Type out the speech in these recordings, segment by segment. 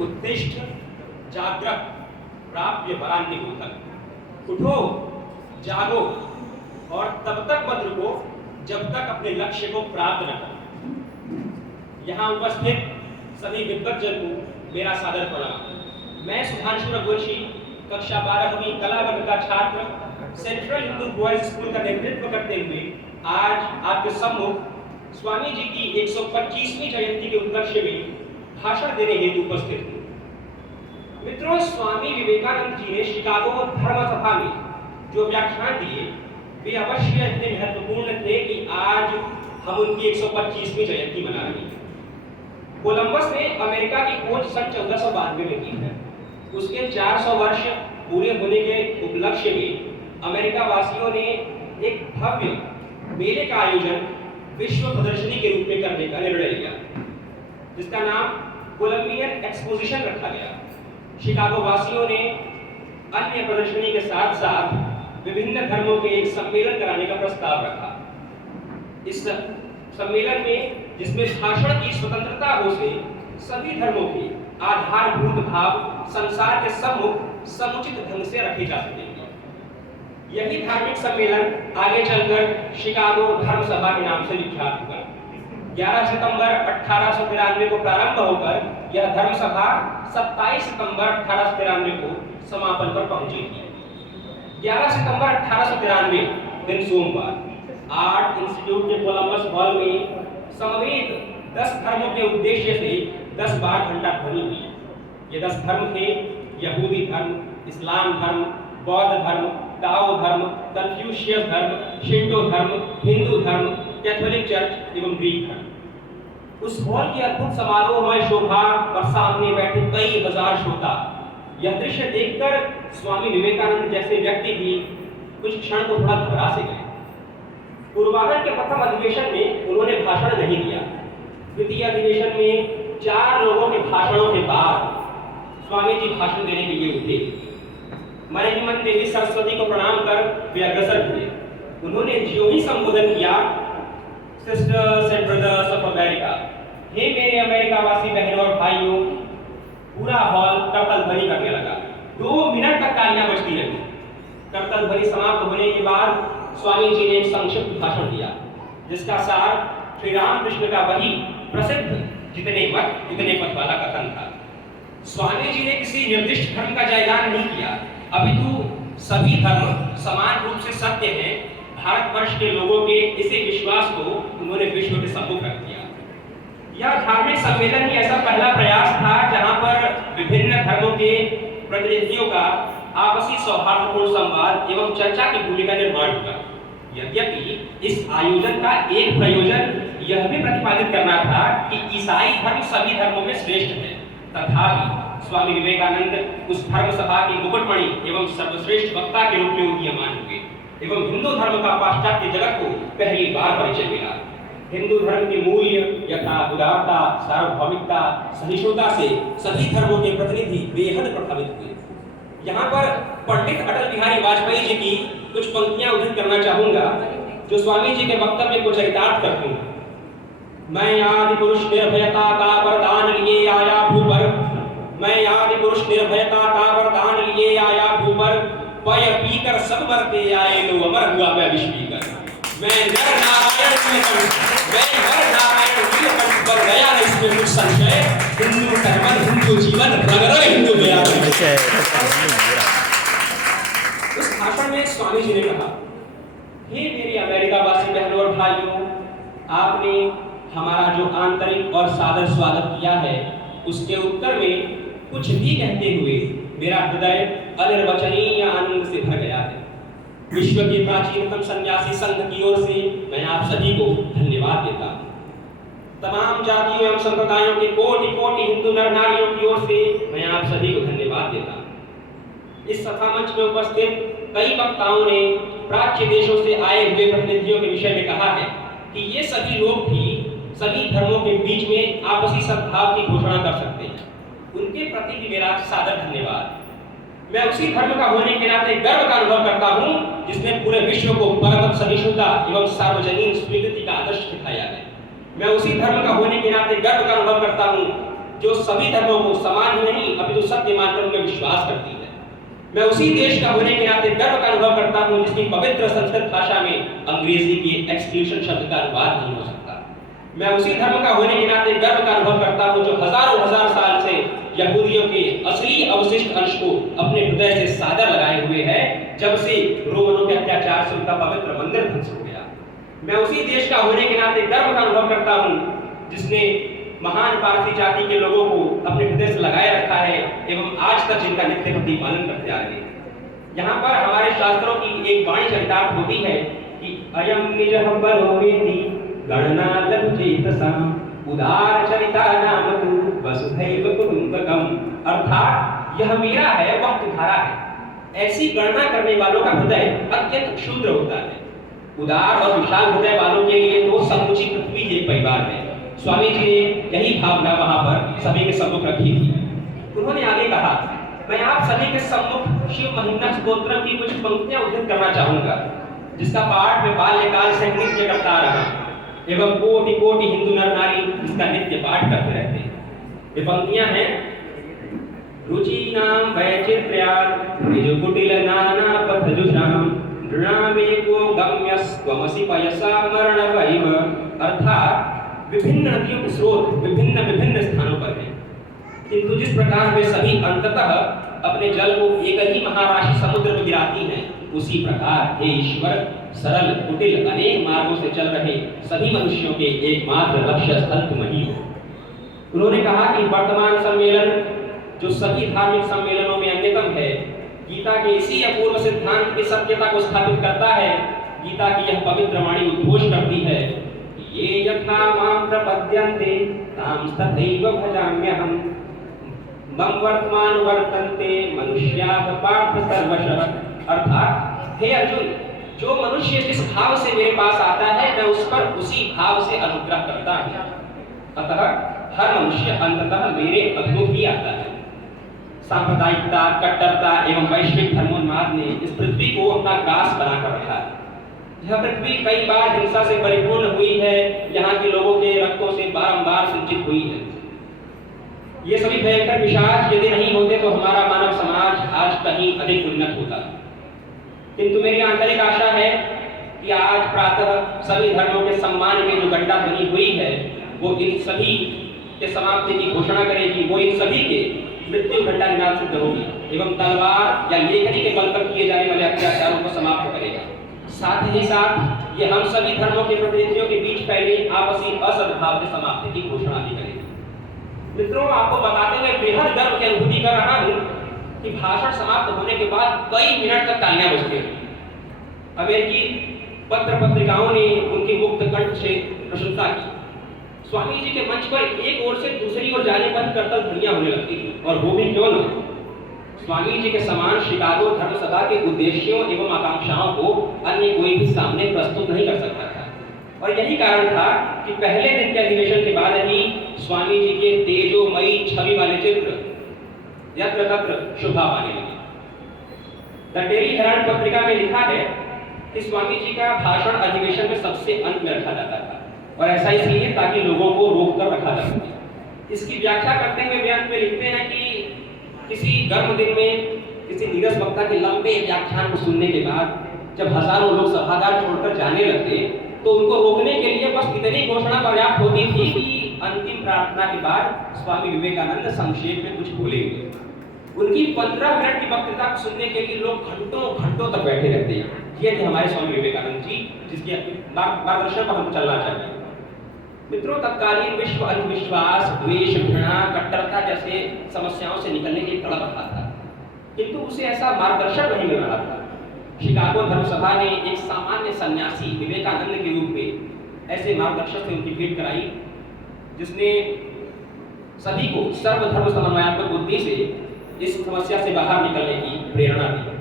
उत्तिष्ठ जागृत प्राप्य वरान्निबोधक। उठो, जागो और तब तक मत रुको जब तक अपने लक्ष्य को प्राप्त न करो। यहाँ उपस्थित सभी विद्वज्जन को मेरा सादर प्रणाम। मैं सुधांशु रघुवंशी, कक्षा 12वीं कला वर्ग का छात्र, सेंट्रल हिंदू बॉयज स्कूल का नेतृत्व करते हुए आज आपके सम्मुख स्वामी जी की 125वीं जयंती के उपलक्ष्य में भाषण देने हेतु उपस्थित हूँ। मित्रों, स्वामी विवेकानंद जी ने शिकागो धर्म सभा में जो व्याख्यान दिए वे अवश्य इतने महत्वपूर्ण थे कि आज हम उनकी 125वीं जयंती मना रहे हैं। कोलंबस ने अमेरिका की खोज सन 1492 में की है। उसके 400 वर्ष पूरे होने के उपलक्ष्य में अमेरिका वासियों ने एक भव्य मेले का आयोजन विश्व प्रदर्शनी के रूप में करने का निर्णय लिया, जिसका नाम कोलंबियन एक्सपोजिशन रखा गया। शिकागो वासियों ने अन्य प्रदर्शनी के साथ साथ विभिन्न धर्मों के एक सम्मेलन कराने का प्रस्ताव रखा। इस सम्मेलन में, जिसमें भाषण की स्वतंत्रता हो से सभी धर्मों के आधारभूत भाव संसार के सम्मुख समुचित ढंग से रखे जा सकेंगे। यही धार्मिक सम्मेलन आगे चलकर शिकागो धर्म सभा के नाम से विख्यात हुआ। 11 सितंबर 1893 को प्रारंभ होकर यह धर्म सभा 27 सितंबर 1893 को समापन पर पहुंची थी। 11 सितंबर 1893 दिन सोमवार आर्ट इंस्टीट्यूट के कोलंबस हॉल में समवेत 10 धर्मों के उद्देश्य से 10 बार घंटा ध्वनि हुई। ये 10 धर्म थे: यहूदी धर्म, इस्लाम धर्म, बौद्ध धर्म, ताओ धर्म, कन्फ्यूशियस धर्म, शिंटो धर्म, हिंदू धर्म, कैथोलिक चर्च एवं ग्रीक धर्म। उस हॉल की अद्भुत समारोहमय शोभा और सामने बैठे कई हजार श्रोता, यह दृश्य देखकर स्वामी विवेकानंद जैसे व्यक्ति भी कुछ क्षण को थोड़ा घबरा से गए। पूर्वाह्न के प्रथम अधिवेशन में उन्होंने भाषण नहीं दिया। द्वितीय अधिवेशन में 4 लोगों के भाषणों के बाद स्वामी जी भाषण देने के लिए उठे। मैनेजमेंट देवी सरस्वती को प्रणाम कर वे अग्रसर हुए। उन्होंने जो ही संबोधन किया, sisters and brothers of America, हे मेरे अमेरिका वासी बहनों और भाइयों, पूरा हॉल करतल ध्वनि करने लगा। 2 मिनट तक तालियां बजती रही। करतल ध्वनि समाप्त होने के बाद स्वामी जी ने एक संक्षिप्त भाषण दिया, जिसका सार श्री रामकृष्ण का वही प्रसिद्ध जितने मत उतने पथ वाला कथन था। स्वामी जी ने किसी निर्दिष्ट धर्म का जयगान नहीं किया, अपितु सभी धर्म समान रूप से सत्य हैं। भारतवर्ष के लोगों के इसी विश्वास को उन्होंने विश्व के सम्मुख रख दिया। यह धार्मिक सम्मेलन ही ऐसा पहला प्रयास था जहां पर विभिन्न धर्मों के प्रतिनिधियों का आपसी सौहार्दपूर्ण संवाद एवं चर्चा की भूमिका निर्माण हुआ। यद्यपि इस आयोजन का एक प्रयोजन यह भी प्रतिपादित करना था कि ईसाई धर्म सभी धर्मों में श्रेष्ठ है, तथापि स्वामी विवेकानंद उस धर्म सभा के मुकुटमणि एवं सर्वश्रेष्ठ वक्ता के रूप में उदीयमान हुए एवं हिंदू धर्म का पाश्चात्य जगत को पहली बार परिचय मिला। हिंदू धर्म के मूल्य यथा उदारता, सार्वभौमिकता, सहिष्णुता से सभी धर्मों के प्रतिनिधि बेहद प्रभावित हुए। यहाँ पर पंडित अटल बिहारी वाजपेयी जी की कुछ पंक्तियां उद्धृत करना चाहूंगा, जो स्वामी जी के वक्तव्य को चरितार्थ करती हैं। मैं आदि पुरुष निर्भयता का वरदान लिए आया भूपर, मैं आदि पुरुष निर्भयता का वरदान लिए आया भूपर, पय पीकर सब मरते आए लो अमर हुआ मैं विष पीकर। मैं नर नारायण नीलकंठ बन गया न इसमें कुछ संशय, हिंदू कर्मन हिंदू जीवन रगड़ हिंदू गया। उस भाषण में स्वामी जी ने कहा, हे मेरी अमेरिका वासी बहनों और भाइयों, आपने हमारा जो आंतरिक और सादर स्वागत किया है, उसके उत्तर में कुछ भी कहते हुए मेरा हृदय अनिर्वचनीय आनंद से भर गया है। विश्व के प्राचीनतम सन्यासी संघ की ओर से मैं आप सभी को धन्यवाद देता हूँ। तमाम जातियों एवं संप्रदायों के कोटि-कोटि हिंदू नर नारियों की ओर से मैं आप सभी को धन्यवाद देता हूँ। इस सभा मंच में उपस्थित कई वक्ताओं ने प्राच्य देशों से आए हुए प्रतिनिधियों के विषय में कहा है कि ये सभी लोग भी सभी धर्मों के बीच में आपसी सद्भाव की घोषणा कर सकते हैं। उनके प्रति भी मेरा सादर धन्यवाद। मैं उसी धर्म का होने के नाते गर्व का अनुभव करता हूँ जिसने पूरे विश्व को परम सहिष्णुता एवं सार्वजनीन स्वीकृति का आदर्श दिखाया है। मैं उसी धर्म का होने के नाते गर्व का अनुभव करता हूँ जो सभी धर्मों को समान ही नहीं अपितु सत्य मानकर उनमें विश्वास करती है। मैं उसी देश का होने के नाते गर्व का अनुभव करता हूँ जिसकी पवित्र संस्कृत भाषा में अंग्रेजी की एक्सक्लूशन शब्द का अनुवाद नहीं हो सकता। मैं उसी धर्म का होने के नाते गर्व का अनुभव करता हूँ जो हजारों हजार साल से यहूदियों के असली अवशिष्ट अंश को अपने हृदय से सादर लगाए हुए है, जब से रोमनों के अत्याचार से उनका पवित्र मंदिर ध्वंस हो गया। मैं उसी देश का होने के नाते गर्व का अनुभव करता हूँ जिसने महान पारसी जाति के लोगों को अपने हृदय से लगाए रखा है एवं आज तक जिनका नित्य प्रतिपालन करते आ रहे हैं। यहाँ पर हमारे शास्त्रों की एक वाणी चरितार्थ होती है कि अयम निजः परोवेति गणना लघुचेतसाम् उदार चरिता नाम तु वसुधैव कुटुम्बकम्, अर्थात यह मेरा है वह तुम्हारा है। ऐसी गणना करने वालों का हृदय अत्यंत क्षुद्र होता है। उदार और विशाल हृदय वालों के लिए तो समुची पृथ्वी एक परिवार है। स्वामी जी ने यही भावना वहां पर सभी के सम्मुख रखी थी। उन्होंने आगे कहा, मैं आप सभी के सम्मुख शिव महिमा स्तोत्र की कुछ पंक्तियां उद्धृत करना चाहूंगा, जिसका पाठ मैं बाल्यकाल से नित्य करता आ रहा हूं एवं कोटि कोटि हिंदू नर नारी इसका नित्य पाठ करते रहते हैं। ये पंक्तियां हैं, रुचिनां वैचित्र्यात् ऋजुकुटिल नाना पथजुषाम् नृणामेको गम्यस्त्वमसि पयसा मरणवैव, अर्थात विभिन्न नदियों के स्रोत विभिन्न विभिन्न स्थानों पर हैं, किंतु जिस प्रकार वे सभी अंततः अपने जल को एक ही महाराशि समुद्र में गिराती हैं, उसी प्रकार हे ईश्वर सरल कुटिल अनेक मार्गों से चल रहे सभी मनुष्यों के एकमात्र लक्ष्य स्थल तुम ही हो। उन्होंने कहा कि वर्तमान सम्मेलन जो सभी धार्मिक सम्मेलनों में अन्यतम है, गीता के इसी अपूर्व सिद्धांत की सत्यता को स्थापित करता है। गीता की यह पवित्र वाणी उद्घोष करती है, ये यथा मां प्रपद्यन्ते तां तथैव भजाम्यहम् मम वर्तमान वर्तन्ते मनुष्याः पार्थ सर्वशः, अर्थात हे अर्जुन, जो मनुष्य जिस भाव से मेरे पास आता है मैं उस पर उसी भाव से अनुग्रह करता हूं। अतः हर मनुष्य अंततः मेरे अभिमुख ही आता है। सांप्रदायिकता, कट्टरता एवं वैश्विक धर्मोन्माद ने इस पृथ्वी को अपना ग्रास बनाकर रखा है। यह पृथ्वी कई बार हिंसा से परिपूर्ण हुई है, यहाँ के लोगों के रक्तों से बारंबार सिंचित हुई है। ये सभी भयंकर पिशाच यदि नहीं होते तो हमारा मानव समाज आज कहीं अधिक उन्नत होता। किंतु मेरी आंतरिक आशा है कि आज प्रातः सभी धर्मों के सम्मान में जो गड्ढा बनी हुई है वो इन सभी के समाप्ति की घोषणा करेगी, वो इन सभी के मृत्यु घंटा निनाद सिद्ध होगी एवं तलवार या लेखनी के बल पर किए जाने वाले अत्याचारों को समाप्त करेगा। साथ ही साथ ये हम सभी धर्मों के प्रतिनिधियों के बीच फैले आपसी असद्भाव की समाप्ति की घोषणा भी करेगी। मित्रों, आपको बताते हुए बेहद गर्व की अनुभूति कर रहा हूं कि भाषण समाप्त होने के बाद कई मिनट तक तालियां बजती हैं। अमेरिकी पत्र पत्रिकाओं ने उनकी मुक्त कंठ से प्रशंसा की। स्वामी जी के मंच पर एक ओर से दूसरी ओर जाने पर करतल ध्वनियां होने लगती थी, और वो भी क्यों न। स्वामी जी के समान शिकागो धर्म सभा के उद्देश्यों एवं आकांक्षाओं को अन्य कोई भी सामने प्रस्तुत नहीं कर सकता था, और यही कारण था कि पहले दिन के अधिवेशन के बाद ही स्वामी जी के तेजोमयी छवि वाले चित्र यत्र तत्र शोभा पाने लगे। द डेली हेराल्ड पत्रिका में लिखा है कि स्वामी जी का भाषण अधिवेशन में सबसे अंत में रखा जाता था, और ऐसा इसलिए ताकि लोगों को रोक कर रखा जा सके। इसकी व्याख्या करते हुए वे अंत में लिखते हैं कि किसी गर्म दिन में किसी नीरस वक्ता के लंबे व्याख्यान को सुनने के बाद जब हजारों लोग सभागार छोड़कर जाने लगते तो उनको रोकने के लिए बस इतनी घोषणा पर्याप्त होती थी कि अंतिम प्रार्थना के बाद स्वामी विवेकानंद संक्षेप में कुछ बोलेंगे। उनकी 15 मिनट की वक्तृता को सुनने के लिए लोग घंटों घंटों तक बैठे रहते हैं। ये थे हमारे स्वामी विवेकानंद जी, जिसके मार्गदर्शन पर हम चलना चाहिए। मित्रों, तत्कालीन विश्व अंधविश्वास, द्वेष, घृणा, कट्टरता जैसे समस्याओं से निकलने की तड़प रहा था, किंतु उसे ऐसा मार्गदर्शक नहीं मिल रहा था। शिकागो धर्म सभा ने एक सामान्य सन्यासी विवेकानंद के रूप में ऐसे मार्गदर्शक से उनकी भेंट कराई, जिसने सभी को सर्वधर्म समन्वयात्मक बुद्धि से इस समस्या से बाहर निकलने की प्रेरणा दी।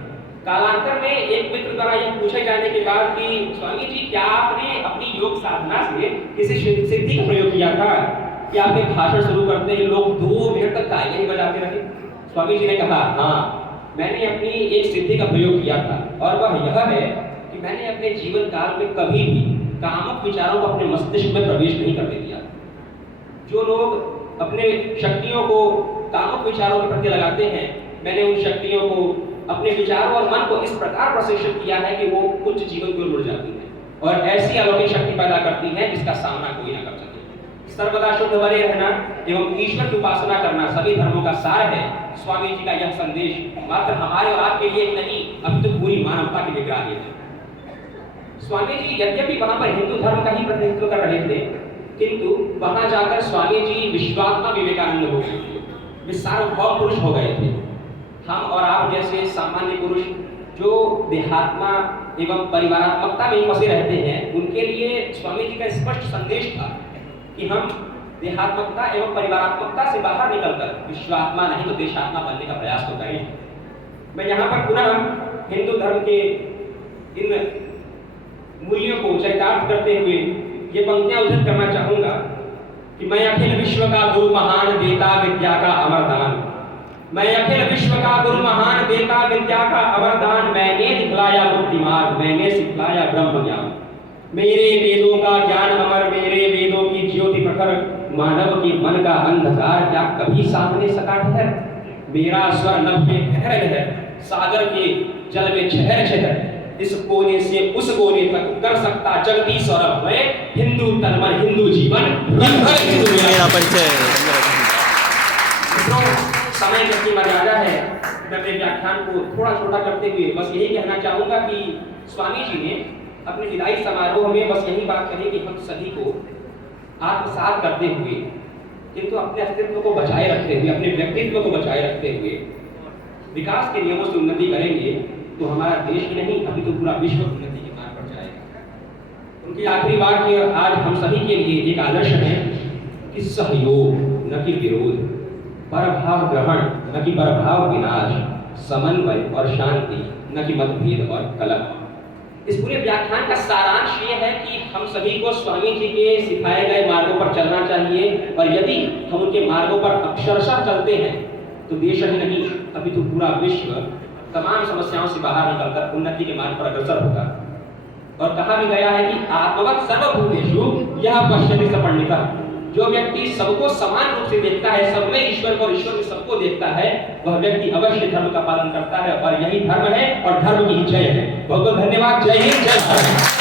कालांतर में एक मित्र द्वारा यह पूछे जाने के बाद कि स्वामी जी, क्या आपने अपनी योग साधना से किसी सिद्धि का प्रयोग किया था कि आपने भाषण शुरू करते ही लोग 2 मिनट तक तालियां ही बजाते रहे? स्वामी जी ने कहा, हाँ, मैंने अपनी एक सिद्धि का प्रयोग किया था, और वह यह है कि मैंने अपने जीवन काल में कभी भी कामुक विचारों को अपने मस्तिष्क में प्रवेश नहीं करने दिया। जो लोग अपने शक्तियों को कामुक विचारों के प्रति लगाते हैं, मैंने उन शक्तियों को अपने विचारों और मन को इस प्रकार प्रशिक्षित किया है कि वो उच्च जीवन की ओर मुड़ जाती है और ऐसी अलौकिक शक्ति पैदा करती है जिसका सामना कोई ना कर सके। सर्वदा शुद्ध बने रहना एवं ईश्वर की उपासना करना सभी धर्मों का सार है। स्वामी जी का यह संदेश मात्र हमारे और आपके लिए ही नहीं, अब तो पूरी मानवता के लिए ग्राह्य है। स्वामी जी यद्यपि वहां पर हिंदू धर्म का ही प्रतिनिधित्व कर रहे थे, किंतु वहां जाकर स्वामी जी विश्वात्मा विवेकानंद हो गए थे, वे सार्वभौम पुरुष हो गए थे। हम और आप जैसे सामान्य पुरुष जो देहात्मा एवं परिवारात्मकता में फंसे रहते हैं, उनके लिए स्वामी जी का स्पष्ट संदेश था कि हम देहात्मकता एवं परिवारात्मकता से बाहर निकलकर विश्वात्मा नहीं तो देशात्मा बनने का प्रयास तो करें। मैं यहाँ पर पुनः हिंदू धर्म के इन मूल्यों को चरितार्थ करते हुए ये पंक्तियां उद्धृत करना चाहूंगा कि मैं अखिल विश्व का गुरु महान देता विद्या का अमर दान, मैं अखिल विश्व का गुरु महान देता विद्या का अमर दान, मैंने दिखलाया बुद्धि मार्ग, मैंने सिखलाया ब्रह्म ज्ञान, मेरे वेदों का ज्ञान अमर, मेरे वेदों की ज्योति प्रखर, मानव के मन का अंधकार क्या कभी सामने सका ठहर, मेरा स्वर नभ में ठहर है, सागर के जल में छहर छहर, इस कोने से उस कोने तक कर सकता जगती सौरभ में, हिंदू तनमन हिंदू जीवन मेरा परिचय। समय की मर्यादा है, मैं अपने व्याख्यान को थोड़ा छोटा करते हुए बस यही कहना चाहूंगा कि स्वामी जी ने अपने विदाई समारोह में बस यही बात कही कि हम सभी को आत्मसात करते हुए किंतु अपने अस्तित्व को बचाए रखते हुए, अपने व्यक्तित्व को बचाए रखते हुए विकास के नियमों से उन्नति करेंगे तो हमारा देश ही नहीं अभी तो पूरा विश्व उन्नति के मार्ग पर जाएगा। उनकी आखिरी वाक्य आज हम सभी के लिए एक आदर्श है कि सहयोग न कि विरोध, परभाव ग्रहण न कि परभाव विनाश, समन्वय और शांति न कि मतभेद और कलह। इस पूरे व्याख्यान का सारांश ये है कि हम सभी को स्वामी जी के सिखाए गए मार्गों पर चलना चाहिए और यदि हम उनके मार्गों पर अक्षरशः चलते हैं तो देश ही नहीं अभी तो पूरा विश्व तमाम समस्याओं से बाहर निकलकर उन्नति के मार्ग पर अग्रसर होगा। और कहा भी गया है कि आत्मवत् सर्वभूतेषु यह पश्यति स पंडितः, जो व्यक्ति सबको समान रूप से देखता है, सब में ईश्वर को और ईश्वर में सबको देखता है, वह व्यक्ति अवश्य धर्म का पालन करता है और यही धर्म है और धर्म की जय है। बहुत बहुत धन्यवाद। जय हिंद, जय भारत।